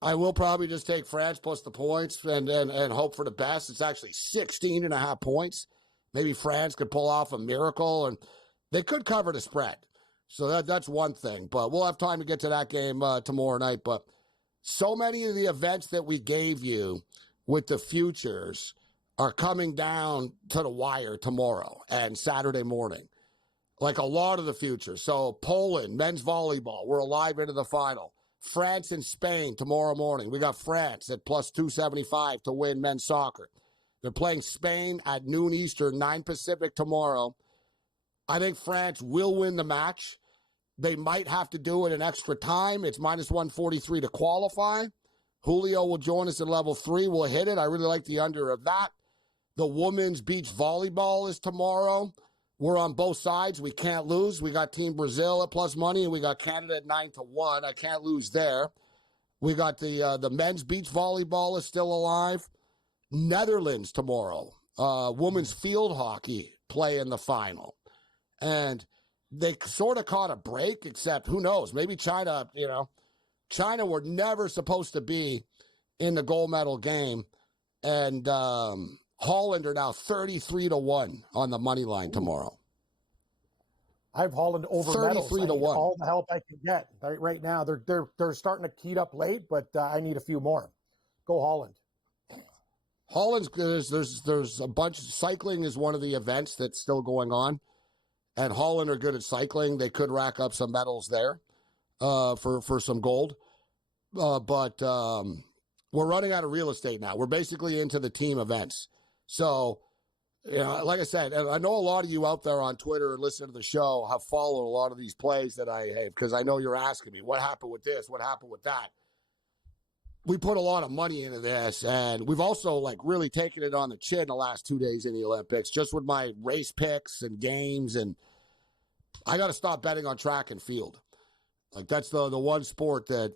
I will probably just take France plus the points and hope for the best. It's actually 16.5 points. Maybe France could pull off a miracle, and they could cover the spread. So that's one thing. But we'll have time to get to that game tomorrow night. But so many of the events that we gave you with the futures are coming down to the wire tomorrow and Saturday morning. Like a lot of the futures. So Poland, men's volleyball, we're alive into the final. France and Spain tomorrow morning. We got France at plus 275 to win men's soccer. They're playing Spain at noon Eastern, 9 Pacific tomorrow. I think France will win the match. They might have to do it in extra time. It's minus 143 to qualify. Julio will join us at level 3. We'll hit it. I really like the under of that. The women's beach volleyball is tomorrow. We're on both sides. We can't lose. We got Team Brazil at plus money, and we got Canada at 9-1. I can't lose there. We got the men's beach volleyball is still alive. Netherlands tomorrow. Women's field hockey play in the final. And they sort of caught a break, except who knows? Maybe China, China were never supposed to be in the gold medal game. And Holland are now 33-1 on the money line tomorrow. I have Holland over 33 to 1. All the help I can get right now. They're starting to key up late, but I need a few more. Go Holland. Holland's good. There's a bunch. Cycling is one of the events that's still going on, and Holland are good at cycling. They could rack up some medals there for some gold, but we're running out of real estate now. We're basically into the team events. So, like I said, and I know a lot of you out there on Twitter and listen to the show have followed a lot of these plays that I have, because I know you're asking me, what happened with this? What happened with that? We put a lot of money into this, and we've also really taken it on the chin the last 2 days in the Olympics, just with my race picks and games. And I got to stop betting on track and field. That's the one sport that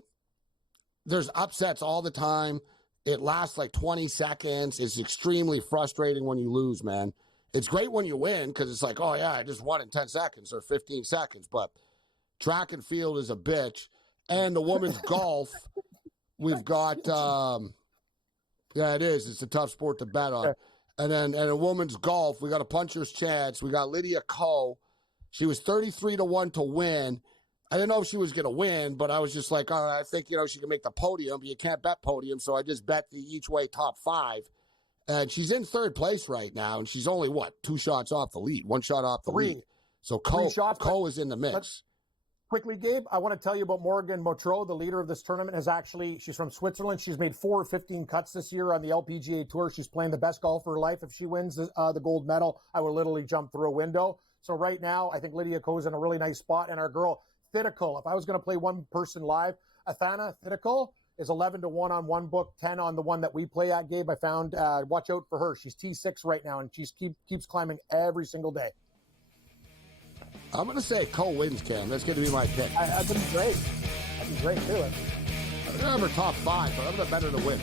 there's upsets all the time. It lasts 20 seconds. It's extremely frustrating when you lose, man. It's great when you win because it's oh, yeah, I just won in 10 seconds or 15 seconds. But track and field is a bitch. And the women's golf, we've got, it is. It's a tough sport to bet on. And a women's golf, we got a puncher's chance. We got Lydia Ko. She was 33-1 to win. I didn't know if she was going to win, but I was just all right, I think, she can make the podium, but you can't bet podium. So I just bet the each way top 5. And she's in third place right now. And she's only, 2 shots off the lead, 1 shot off the lead. So Ko is in the mix. Quickly, Gabe, I want to tell you about Morgan Motro, the leader of this tournament. She's from Switzerland. She's made 4 15 cuts this year on the LPGA Tour. She's playing the best golf of her life. If she wins the gold medal, I will literally jump through a window. So right now, I think Lydia Ko is in a really nice spot. And our girl, Thidikul, if I was going to play one person live, Athana Thidikul is 11-1 on one book, 10 on the one that we play at, Gabe. I found, watch out for her. She's T6 right now, and she keeps climbing every single day. I'm going to say Ko wins, Cam. That's going to be my pick. That'd be great. That'd be great, too. I don't have her top 5, but I'm going to bet her to win.